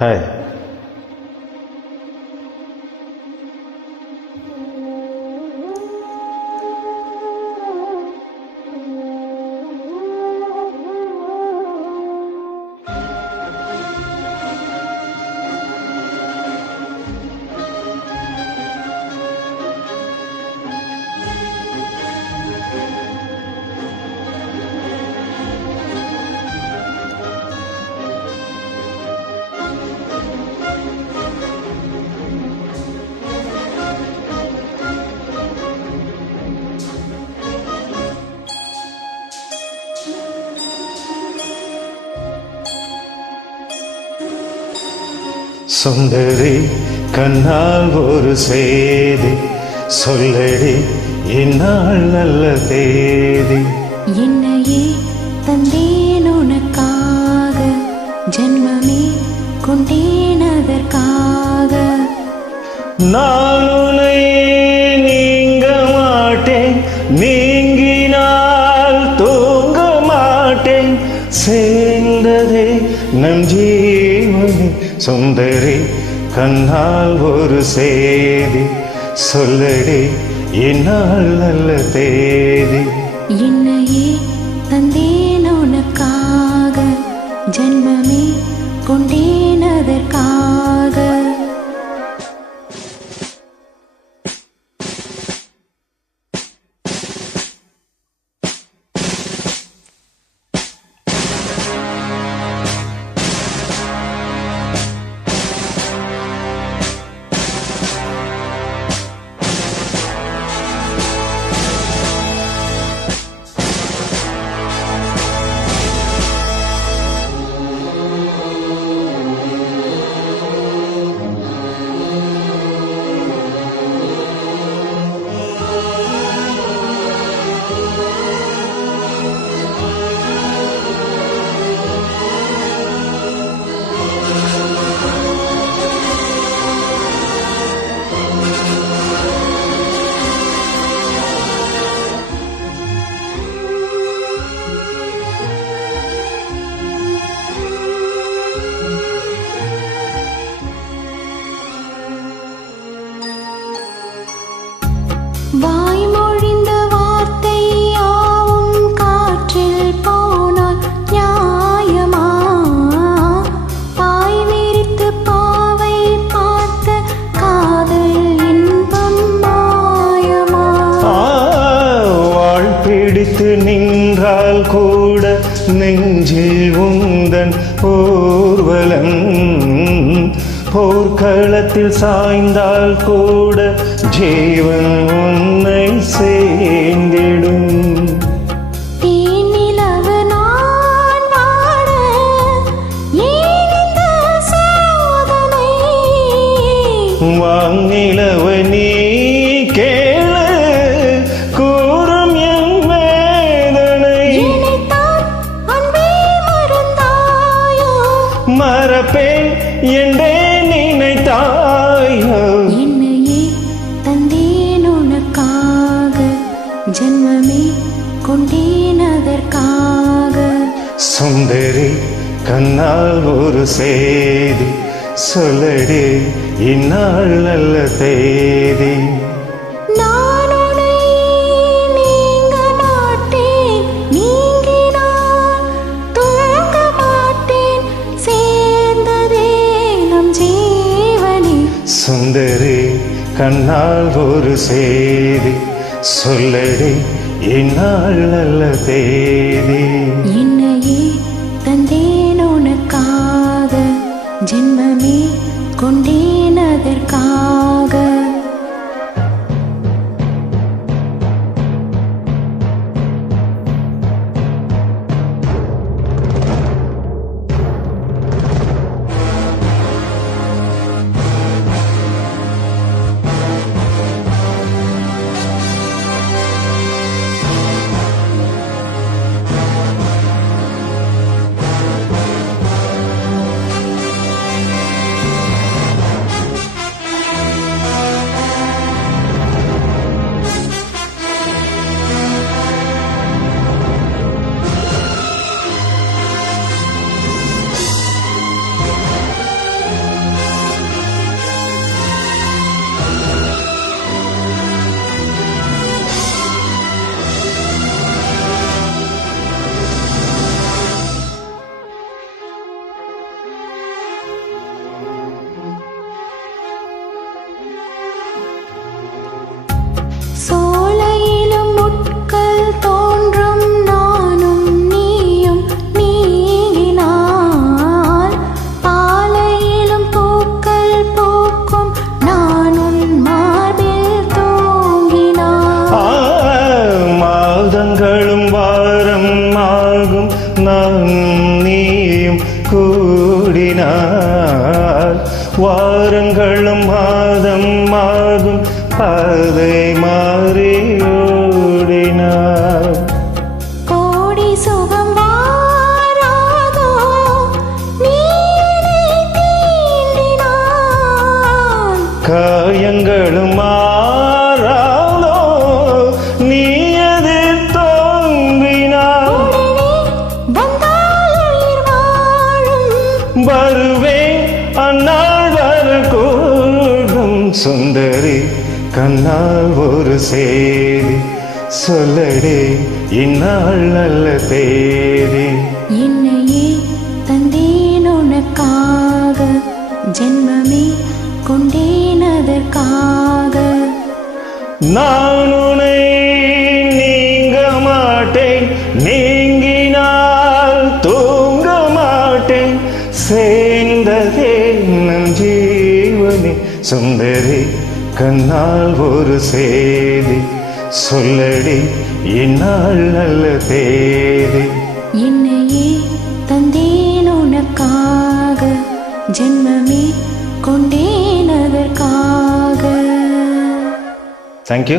Hi. சுந்தரி கண்ணால் ஒரு செய்தி சொல்லடி, இந்நாள் நல்ல தேதி. என்னையே தந்தேன் உனக்காக, ஜென்மமே கொண்டேன் அதற்காக. நான் உன்னை நீங்க மாட்டேன், நீங்கினால் தூங்க மாட்டேன். சேர்ந்ததே நம் ஜீவனே. சுந்தரி கண்ணால் ஒரு செய்தி சொல்லடி, இந்நாள் நல்ல தேதி. என்னையே தந்தேன் உனக்காக, ஜென்மமே கொண்டேன் அதற்காக. வாய்மொழிந்த வார்த்தை யாவும் காற்றில் போனால் நியாயமா? பாய் விரித்து பாவை பார்த்த காதல் இன்பம் மாயமா? வாழ் பிடித்து நின்றால் கூட நெஞ்சில் உந்தன் ஊர்வலம். போர்க்களத்தில் சாய்ந்தால் கூட ஜீவன் உன்னை சேர்ந்திடும். தேனிலவு நான் வாட ஏன் இந்த சோதனை? வானிலவு நீ கேளு, கூறும் என் வேதனை. என்னைத்தான் அன்பே மறந்தாயோ? மறப்பேன் என்றே நினைத்தாயோ? என்னையே தந்தேன் உனக்காக, ஜென்மமே கொண்டேன் அதற்காக. சுந்தரி கண்ணால் ஒரு செய்தி சொல்லடி, இந்நாள் நல்ல தேதி. நான் உன்னை நீங்க மாட்டேன், நீங்கினால் தூங்க மாட்டேன். சேர்ந்ததே நம் ஜீவனே. சுந்தரி கண்ணால் ஒரு செய்தி சொல்லடி, இந்நாள் நல்ல தேதி. என்னையே தந்தேன் உனக்காக, ஜென்மமே கொண்டேன் அதற்காக. வாரங்களும் மாதம் ஆகும் பாதை மாறி ஓடினார். கோடி சுகம் வாராதோ நீரை தீண்டினான். காயங்களும் மாறாதோ நீ எதிர் தோன்றினார். வந்தால் உயிர் வாழும் வருவேன் அந்நாள் வரக்கூடும். சுந்தரி கண்ணால் ஒரு செய்தி சொல்லடி இந்நாள் நல்ல தேதி. என்னையே தந்தேன் உனக்காக ஜென்மமே கொண்டேன் அதற்காக. நான் உன்னை நீங்க மாட்டேன், நீங்கினால் தூங்க மாட்டேன், சேர்ந்ததே நம் ஜீவனே. சுந்தரி கண்ணால் ஒரு செய்தி சொல்லடி இந்நாள் நல்ல தேதி. என்னையே தந்தேன் உனக்காக ஜென்மமே கொண்டேன் அதற்காக. தேங்க்யூ.